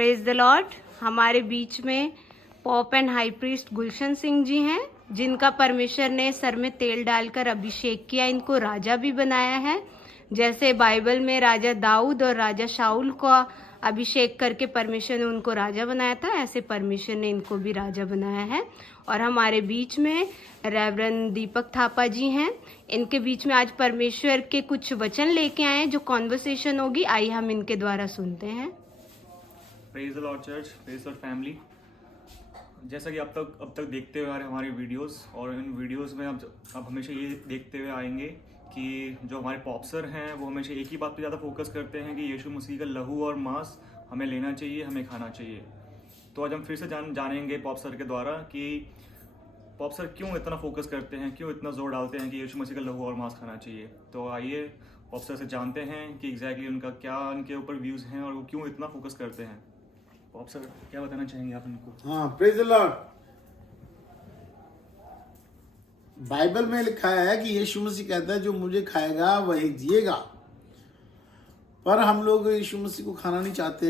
Praise the Lord. हमारे बीच में pop and high priest गुलशन सिंह जी हैं, जिनका परमेश्वर ने सर में तेल डालकर अभिषेक किया। इनको राजा भी बनाया है। जैसे बाइबल में राजा दाऊद और राजा शाऊल को अभिषेक करके परमेश्वर ने उनको राजा बनाया था, ऐसे परमेश्वर ने इनको भी राजा बनाया है। और हमारे बीच में रेवरेंड दीपक थापा जी हैं। इनके बीच में आज परमेश्वर के कुछ वचन लेके आए हैं जो कॉन्वर्सेशन होगी। आइए हम इनके द्वारा सुनते हैं। Praise the Lord church, praise the Lord family. जैसा कि अब तक देखते हुए आ रहे हमारे वीडियोस, और इन वीडियोस में अब हमेशा ये देखते हुए आएंगे कि जो हमारे पॉप्सर हैं वो हमेशा एक ही बात पे ज़्यादा फोकस करते हैं कि यीशु मसीह का लहू और मांस हमें लेना चाहिए, हमें खाना चाहिए। तो आज हम फिर से जानेंगे पॉप्सर के द्वारा कि पॉप्सर क्यों इतना फोकस करते हैं, क्यों इतना जोर डालते हैं कि यीशु मसीह का लहू और मांस खाना चाहिए। तो आइए पॉप्सर से जानते हैं कि एग्जैक्टली उनका क्या उनके ऊपर व्यूज़ हैं और वो क्यों इतना फोकस करते हैं। पॉप्सर क्या बताना चाहेंगे आप इनको? हाँ, प्रेज द लॉर्ड। बाइबल में लिखा है कि यीशु मसीह कहता है जो मुझे खाएगा वही जिएगा, पर हम लोग यीशु मसीह को खाना नहीं चाहते।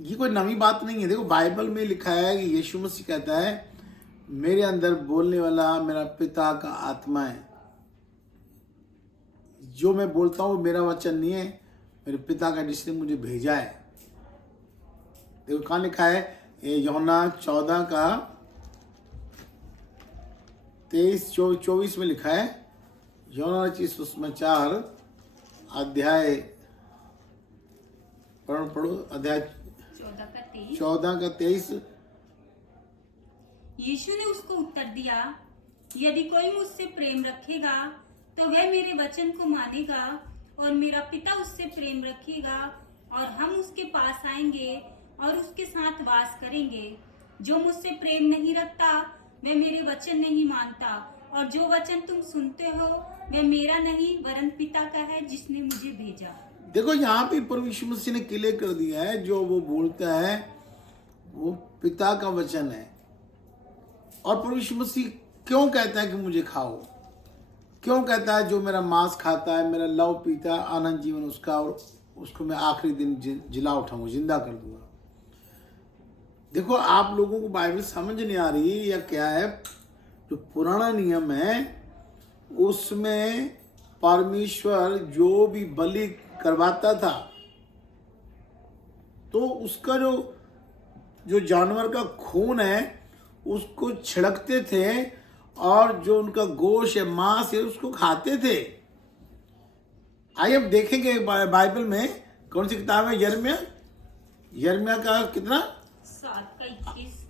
ये कोई नई बात नहीं है। देखो, बाइबल में लिखा है कि यीशु मसीह कहता है मेरे अंदर बोलने वाला मेरा पिता का आत्मा है। जो मैं बोलता हूँ मेरा वचन नहीं है, मेरे पिता का जिसने मुझे भेजा है। देखो कहाँ लिखा है, यूहन्ना 14 का 23-24 में लिखा है। यूहन्ना की सुसमाचार अध्याय पढ़ो अध्याय 14 का 23। यीशु ने उसको उत्तर दिया, यदि कोई मुझसे प्रेम रखेगा तो वह मेरे वचन को मानेगा, और मेरा पिता उससे प्रेम रखेगा और हम उसके पास आएंगे और उसके साथ वास करेंगे। जो मुझसे प्रेम नहीं रखता वह मेरे वचन नहीं मानता, और जो वचन तुम सुनते हो वह मेरा नहीं वरन पिता का है जिसने मुझे भेजा। देखो, यहाँ पे प्रभु यीशु मसीह ने क्लियर कर दिया है, जो वो बोलता है वो पिता का वचन है। और प्रभु यीशु मसीह क्यों कहता है कि मुझे खाओ, क्यों कहता है जो मेरा मांस खाता है, मेरा लव पीता है, आनंद जीवन उसका, और उसको मैं आखिरी दिन जिला उठाऊंगा, जिंदा कर दूंगा। देखो, आप लोगों को बाइबल समझ नहीं आ रही है या क्या है। जो पुराना नियम है उसमें परमेश्वर जो भी बलि करवाता था तो उसका जो जानवर का खून है उसको छिड़कते थे, और जो उनका गोश्त है, मांस है, उसको खाते थे। आइए अब देखेंगे बाइबल में कौन सी किताब है। यिर्मयाह का कितना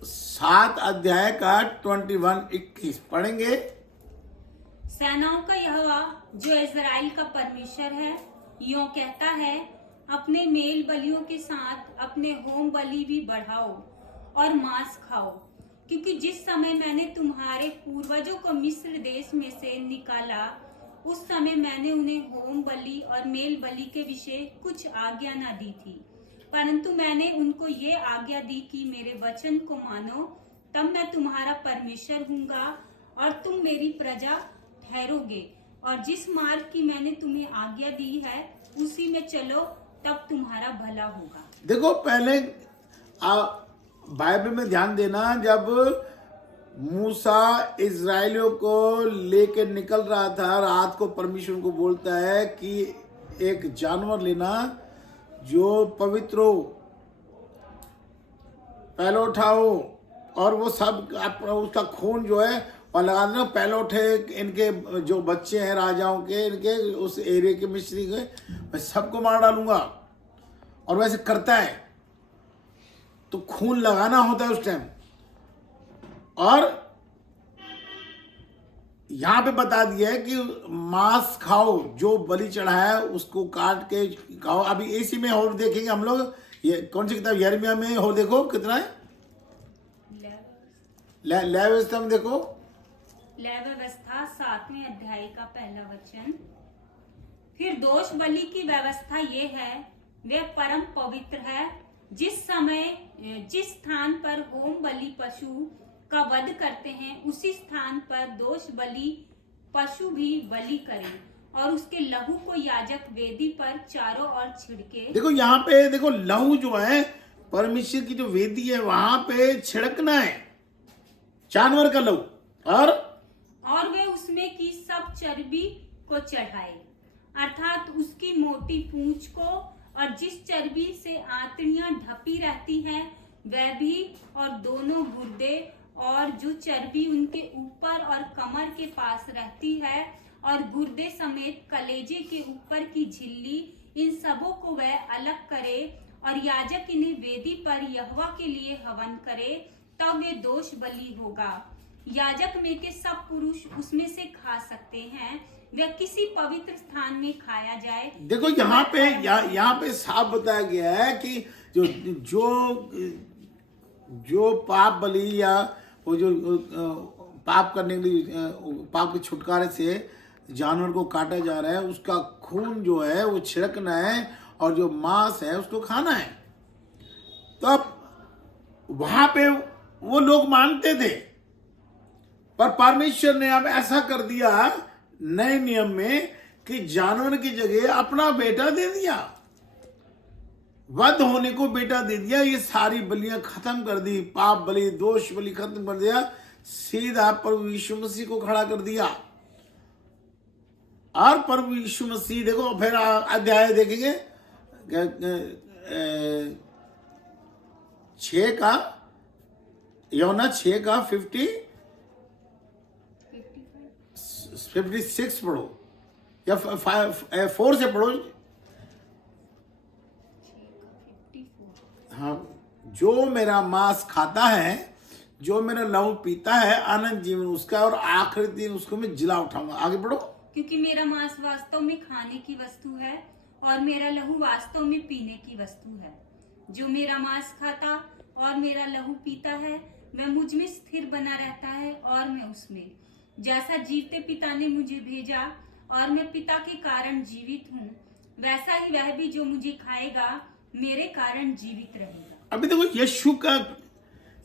7 अध्याय का 21 पढ़ेंगे। सेनाओं का यहोवा जो इज़राइल का परमेश्वर है यूं कहता है, अपने मेल बलियों के साथ अपने होम बलि भी बढ़ाओ और मांस खाओ, क्योंकि जिस समय मैंने तुम्हारे पूर्वजों को मिस्र देश में से निकाला उस समय मैंने उन्हें होम बलि और मेल बलि के विषय कुछ आज्ञा न दी थी, परंतु मैंने उनको ये आज्ञा दी कि मेरे वचन को मानो, तब मैं तुम्हारा परमेश्वर हूँगा और तुम मेरी प्रजा ठहरोगे, और जिस मार्ग की मैंने तुम्हें आज्ञा दी है उसी में चलो, तब तुम्हारा भला होगा। देखो, पहले बाइबल में ध्यान देना, जब मूसा इजराइलियों को लेकर निकल रहा था, रात को परमेश्वर को बोलता है कि एक जानवर लेना जो पवित्र हो, पहले उठाओ, और वो सब उसका खून जो है और लगा देना। पहले उठे इनके जो बच्चे हैं राजाओं के, इनके उस एरिया के मिस्त्री के, मैं सबको मार डालूंगा। और वैसे करता है तो खून लगाना होता है उस टाइम। और यहां पे बता दिया है कि मांस खाओ, जो बलि चढ़ाया है उसको काट के खाओ। अभी इसी में और देखेंगे हम लोग, ये कौन सी किताब, यिर्मयाह में हो, देखो कितना है लय व्यवस्था में। देखो लय व्यवस्था 7वें अध्याय का पहला वचन। फिर दोष बलि की व्यवस्था ये है, वे परम पवित्र है। जिस स्थान पर होम बलि पशु का वध करते हैं उसी स्थान पर दोष बलि पशु भी बलि करें, और उसके लहू को याजक वेदी पर चारों ओर छिड़के। देखो यहाँ पे देखो, लहू जो है परमेश्वर की जो वेदी है वहां पे छिड़कना है जानवर का लहू, और वे उसमें की सब चर्बी को चढ़ाए, अर्थात उसकी मोटी पूंछ को, और जिस चर्बी से आंतड़ियां ढपी रहती हैं वह भी, और दोनों गुर्दे, और जो चर्बी उनके ऊपर और कमर के पास रहती है, और गुर्दे समेत कलेजे के ऊपर की झिल्ली, इन सबों को वह अलग करे, और याजक इन्हें वेदी पर यहोवा के लिए हवन करे, तब वे दोष बलि होगा। याजक में के सब पुरुष उसमें से खा सकते हैं, वह किसी पवित्र स्थान में खाया जाए। देखो यहाँ पे साफ बताया गया है कि जो पाप बलि या वो जो पाप करने के लिए पाप के छुटकारे से जानवर को काटा जा रहा है उसका खून जो है वो छिड़कना है, और जो मांस है उसको खाना है। तब वहां पे वो लोग मानते थे, पर परमेश्वर ने अब ऐसा कर दिया नए नियम में कि जानवर की जगह अपना बेटा दे दिया, वध होने को बेटा दे दिया। ये सारी बलियां खत्म कर दी, पाप बलि दोष बलि खत्म कर दिया, सीधा प्रभु यीशु मसीह को खड़ा कर दिया। और प्रभु यीशु मसीह देखो, फिर अध्याय देखेंगे 6 का, यूहन्ना 6 का 56 पढ़ो, या 4 से पढ़ो। हाँ, जो मेरा मांस खाता है, जो मेरा लहू पीता है, अनंत जीवन उसका, और आखिरी दिन उसको मैं जिला उठाऊंगा। आगे पढ़ो। क्योंकि मेरा मांस वास्तव में खाने की वस्तु है, और मेरा लहू वास्तव में पीने की वस्तु है। जो मेरा मांस खाता और मेरा लहू पीता है वह मुझ में स्थिर बना रहता है, और मैं उसमें। जैसा जीवते पिता ने मुझे भेजा और मैं पिता के कारण जीवित हूँ, वैसा ही वह भी जो मुझे खाएगा मेरे कारण जीवित रहेगा। अभी देखो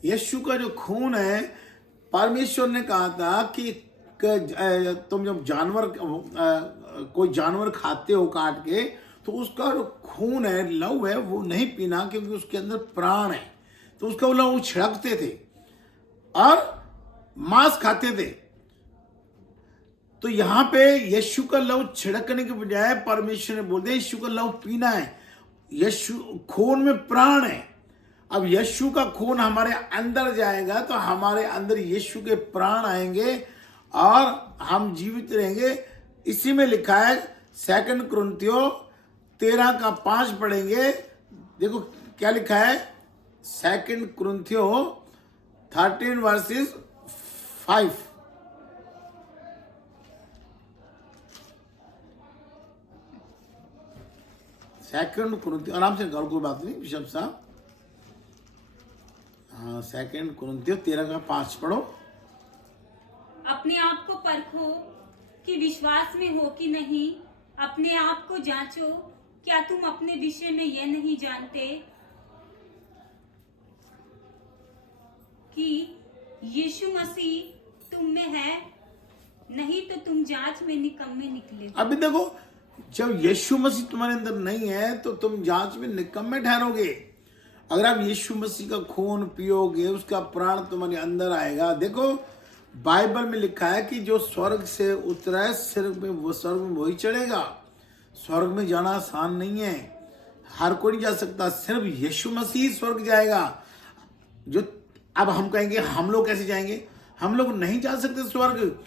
यीशु का जो खून है, परमेश्वर ने कहा था कि तुम जब कोई जानवर खाते हो काट के, तो उसका जो खून है, लहू है, वो नहीं पीना, क्योंकि उसके अंदर प्राण है। तो उसका लहू छिड़कते थे और मांस खाते थे। तो यहाँ पे यीशु का लहू छिड़कने के बजाय परमेश्वर ने बोल दिया यीशु का लहू पीना है। यीशु खून में प्राण है। अब यीशु का खून हमारे अंदर जाएगा तो हमारे अंदर यीशु के प्राण आएंगे और हम जीवित रहेंगे। इसी में लिखा है 2 कुरिन्थियों 13:5 पढ़ेंगे। देखो क्या लिखा है, 2 कुरिन्थियों 13:5। सेकंड कुरिन्थियों, आराम से करो, कोई बात नहीं बिशप साहब। हाँ, 2 कुरिन्थियों 13:5 पढ़ो। अपने आप को परखो कि विश्वास में हो कि नहीं, अपने आप को जांचो, क्या तुम अपने विषय में यह नहीं जानते कि यीशु मसीह तुम में है, नहीं तो तुम जांच में निकम्मे निकले। अभी देखो, जब यीशु मसीह तुम्हारे अंदर नहीं है तो तुम जांच में निकम्मे ठहरोगे। अगर आप यीशु मसीह का खून पियोगे, उसका प्राण तुम्हारे अंदर आएगा। देखो बाइबल में लिखा है कि जो स्वर्ग से उतरा है स्वर्ग में वही चढ़ेगा। स्वर्ग में जाना आसान नहीं है, हर कोई नहीं जा सकता, सिर्फ यीशु मसीह स्वर्ग जाएगा। जो अब हम कहेंगे हम लोग कैसे जाएंगे, हम लोग नहीं जा सकते स्वर्ग।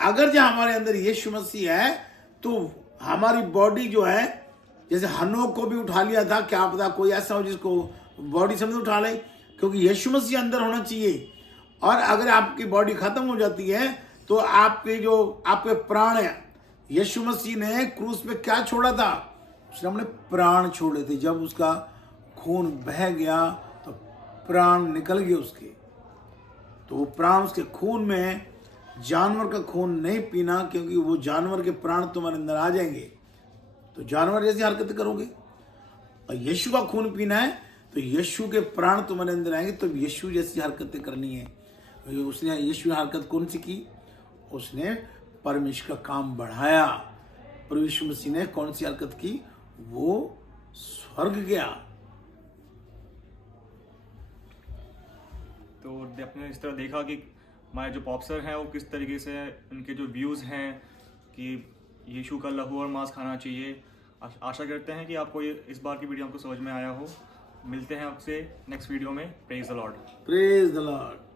अगर जो हमारे अंदर यीशु मसीह है तो हमारी बॉडी जो है, जैसे हनोक को भी उठा लिया था, क्या पता कोई ऐसा हो जिसको बॉडी समझ उठा ले, क्योंकि यीशु मसीह अंदर होना चाहिए। और अगर आपकी बॉडी खत्म हो जाती है तो आपके प्राण है, यीशु मसीह ने क्रूस पे क्या छोड़ा था, उसने अपने प्राण छोड़े थे। जब उसका खून बह गया तो प्राण निकल गए उसके, तो वो प्राण उसके खून में। जानवर का खून नहीं पीना, क्योंकि वो जानवर के प्राण तुम्हारे अंदर आ जाएंगे तो जानवर जैसी हरकतें करोगे। और यीशु का खून पीना है तो यीशु के प्राण तुम्हारे अंदर आएंगे, तो यीशु जैसी हरकतें करनी है। उसने यीशु ने हरकत कौन सी की, उसने परमेश्वर का काम बढ़ाया। प्रभु यीशु मसीह ने कौन सी हरकत की, वो स्वर्ग गया। तो आपने इस तरह देखा कि हमारे जो पॉपसर हैं वो किस तरीके से उनके जो व्यूज़ हैं कि यीशु का लहू और मांस खाना चाहिए। आशा करते हैं कि आपको ये इस बार की वीडियो आपको समझ में आया हो। मिलते हैं आपसे नेक्स्ट वीडियो में। Praise the Lord. Praise the Lord.